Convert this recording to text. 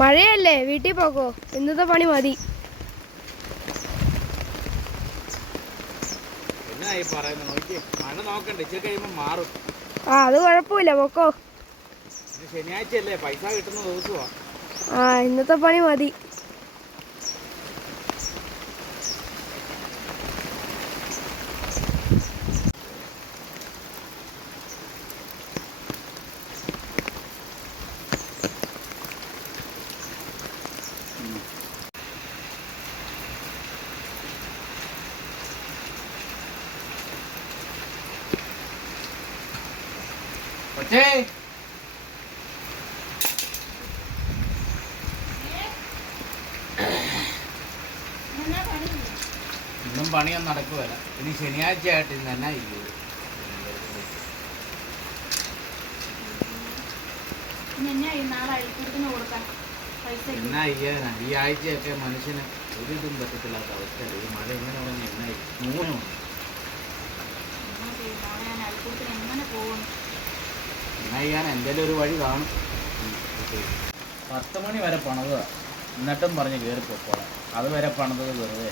മഴയല്ലേ, വീട്ടിൽ പോകോ, ഇന്നത്തെ പണി മതി. മഴ നോക്കണ്ട, ഇച്ചിരി കഴിയുമ്പോൾ മാറും. ആ, അത് കുഴപ്പമില്ല, പൊക്കോ. ശനിയാഴ്ചയല്ലേ, പൈസ കിട്ടുന്ന ദിവസമാ. ആ, ഇന്നത്തെ പണി മതി. ഇന്നും പണിയൊന്നും നടക്കുവല്ല. ഇനി ശനിയാഴ്ച ആയിട്ട് ഇന്ന് എന്നാ ഇല്ലേ, എന്നാ ചെയ്യാനാ? ഈ ആഴ്ചയൊക്കെ മനുഷ്യന് ഒരിതും പറ്റത്തില്ലാത്ത അവസ്ഥയല്ല. ഈ മഴ എങ്ങനെ പറഞ്ഞ എന്നാ മൂന്നുണ്ട്. എന്നാ ചെയ്യാൻ എന്തേലും ഒരു വഴി കാണും. 10 മണി വരെ പണിതുക, എന്നിട്ടും പറഞ്ഞ് കയറി പൊക്കോളാം. അതുവരെ പണിതത് വെറുതെ.